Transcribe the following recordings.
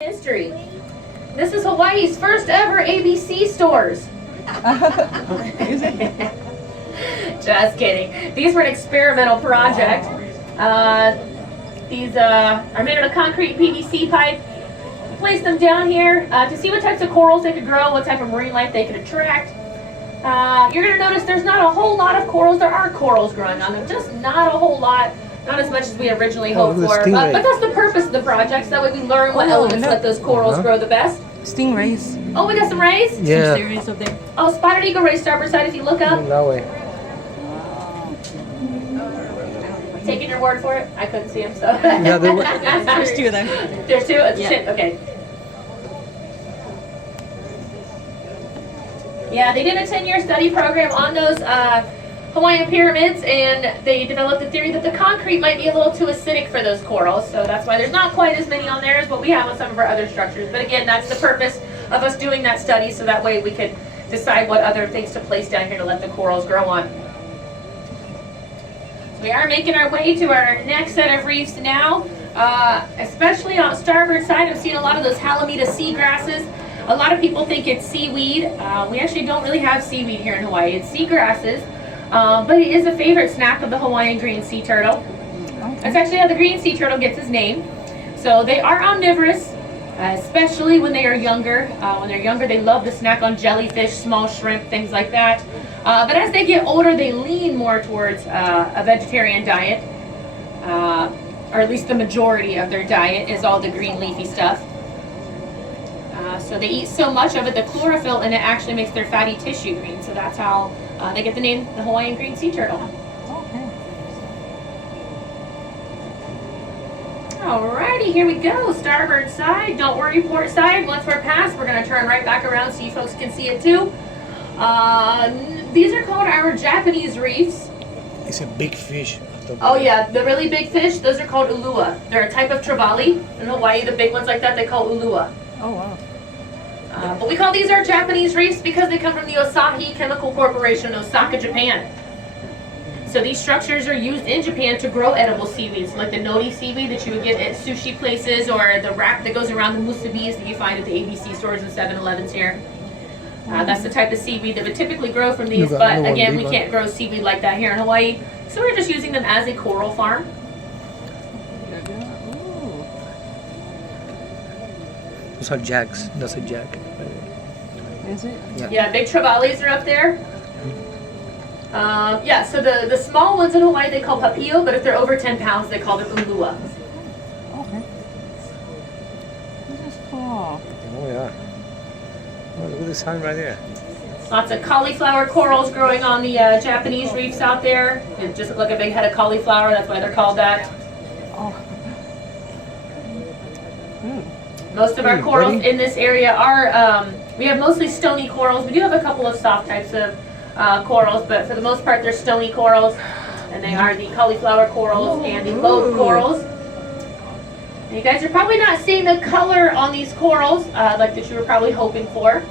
History. This is Hawaii's first ever ABC stores. Just kidding. These were an experimental project. These are made out of concrete PVC pipe. Placed them down here to see what types of corals they could grow, what type of marine life they could attract. You're going to notice there's not a whole lot of corals. There are corals growing on them, just not a whole lot. Not as much as we originally hoped for, but that's the purpose of the project, so that way we learn what elements let those corals grow the best. Stingrays. Oh, we got some rays? Yeah. Some stingrays up there. Oh, spotted eagle ray starboard side if you look up. That way. Taking your word for it? I couldn't see them, so. Yeah, there were. There's two of them. There's two? Yeah. Shit, okay. Yeah, they did a 10-year study program on those Hawaiian pyramids, and they developed the theory that the concrete might be a little too acidic for those corals, so that's why there's not quite as many on there as what we have on some of our other structures. But again, that's the purpose of us doing that study, so that way we could decide what other things to place down here to let the corals grow on. So we are making our way to our next set of reefs now, especially on starboard side. I'm seeing a lot of those Halimeda seagrasses. A lot of people think it's seaweed. We actually don't really have seaweed here in Hawaii. It's seagrasses. But it is a favorite snack of the Hawaiian green sea turtle. That's actually how the green sea turtle gets his name. So they are omnivorous, especially when they are younger. When they're younger, they love to snack on jellyfish, small shrimp, things like that. But as they get older, they lean more towards a vegetarian diet, or at least the majority of their diet is all the green leafy stuff. So they eat so much of it, the chlorophyll in it actually makes their fatty tissue green. So that's how they get the name, the Hawaiian green sea turtle. Okay. Alrighty, here we go. Starboard side. Don't worry, port side. Once we're past, we're going to turn right back around so you folks can see it too. These are called our Japanese reefs. It's a big fish. Oh yeah, the really big fish, those are called ulua. They're a type of trevally. In Hawaii, the big ones like that, they call ulua. Oh wow. But we call these our Japanese reefs because they come from the Asahi Chemical Corporation in Osaka, Japan. So these structures are used in Japan to grow edible seaweeds, like the nori seaweed that you would get at sushi places, or the wrap that goes around the musubis that you find at the ABC stores and 7-Elevens here. That's the type of seaweed that would typically grow from these, but again, we can't grow seaweed like that here in Hawaii. So we're just using them as a coral farm. Those are jacks. That's a jack. Is it? Yeah, big trevallies are up there. Yeah, so the small ones in Hawaii they call papio, but if they're over 10 pounds, they call them ulua. Okay. This is cool. Oh yeah. Oh, look at the sign right there. Lots of cauliflower corals growing on the Japanese reefs out there. It just look like a big head of cauliflower. That's why they're called that. Oh. Most of our corals in this area are, we have mostly stony corals. We do have a couple of soft types of corals, but for the most part they're stony corals. And they are the cauliflower corals and the lobe corals. And you guys are probably not seeing the color on these corals like that you were probably hoping for.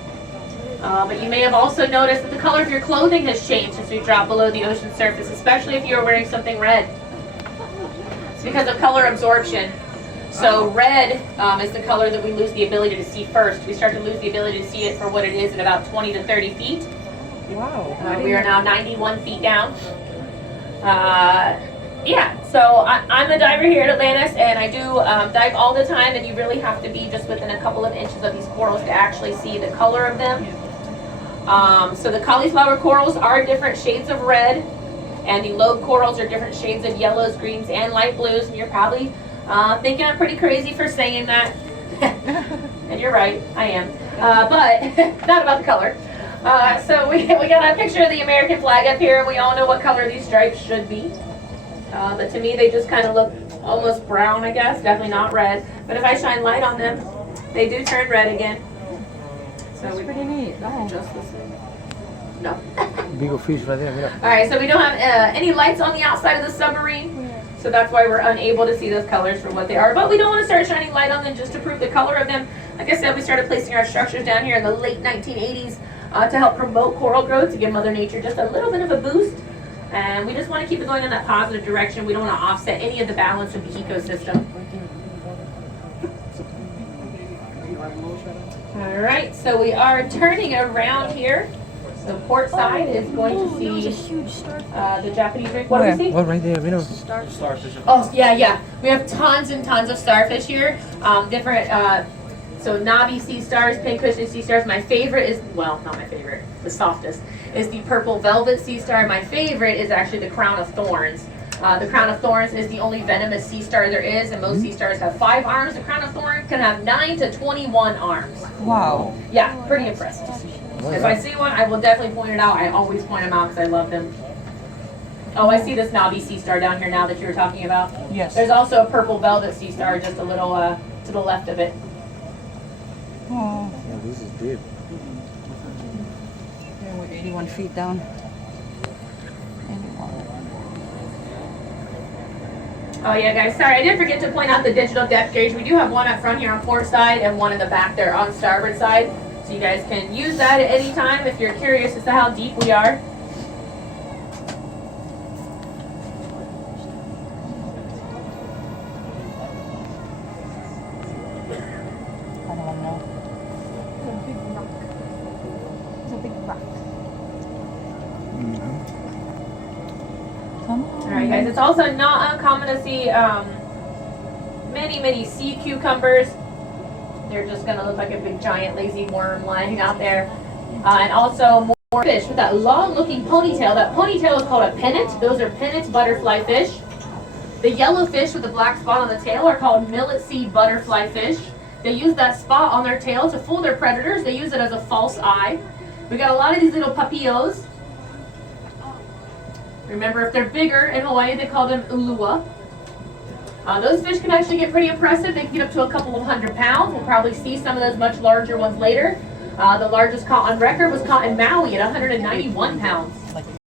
But you may have also noticed that the color of your clothing has changed since we dropped below the ocean surface, especially if you're wearing something red. It's because of color absorption. So red is the color that we lose the ability to see first. We start to lose the ability to see it for what it is at about 20 to 30 feet. Wow. We are now 91 feet down. Yeah, so I'm a diver here at Atlantis, and I do dive all the time, and you really have to be just within a couple of inches of these corals to actually see the color of them. So the cauliflower corals are different shades of red, and the lobe corals are different shades of yellows, greens, and light blues, and you're probably thinking I'm pretty crazy for saying that. And you're right, I am. But not about the color. So we got a picture of the American flag up here, and we all know what color these stripes should be. But to me, they just kind of look almost brown, I guess. Definitely not red. But if I shine light on them, they do turn red again. So That's pretty neat. Oh. just this. No. Big old fish right there. Mira. All right, so we don't have any lights on the outside of the submarine. So that's why we're unable to see those colors for what they are. But we don't want to start shining light on them just to prove the color of them. Like I said, we started placing our structures down here in the late 1980s to help promote coral growth, to give Mother Nature just a little bit of a boost. And we just want to keep it going in that positive direction. We don't want to offset any of the balance of the ecosystem. All right, so we are turning around here. So port side is going to see the Japanese drink. What do we see? Oh, right there. We know. Starfish. Oh, yeah, yeah. We have tons and tons of starfish here. Different, so knobby sea stars, pincushion sea stars. My favorite is, well, not my favorite, the softest, is the purple velvet sea star. My favorite is actually the crown of thorns. The crown of thorns is the only venomous sea star there is, and most sea stars have 5 arms. The crown of thorns can have 9 to 21 arms. Wow. Yeah, pretty impressive. If I see one, I will definitely point it out. I always point them out because I love them. Oh, I see this knobby sea star down here now that you were talking about. Yes. There's also a purple velvet sea star just a little to the left of it. Oh. Yeah, this is deep. Yeah, we're 81 feet down. 81. Oh yeah, guys, sorry, I did forget to point out the digital depth gauge. We do have one up front here on port side and one in the back there on starboard side. So you guys can use that at any time if you're curious as to how deep we are. I don't know. It's a big rock. Come on. All right, guys, it's also not uncommon to see many sea cucumbers. They're just gonna look like a big giant lazy worm lying out there. And also more fish with that long looking ponytail. That ponytail is called a pennant. Those are pennant butterfly fish. The yellow fish with the black spot on the tail are called millet seed butterfly fish. They use that spot on their tail to fool their predators. They use it as a false eye. We got a lot of these little papillos. Remember, if they're bigger in Hawaii, they call them ulua. Those fish can actually get pretty impressive. They can get up to a couple of 100 pounds. We'll probably see some of those much larger ones later. The largest caught on record was caught in Maui at 191 pounds.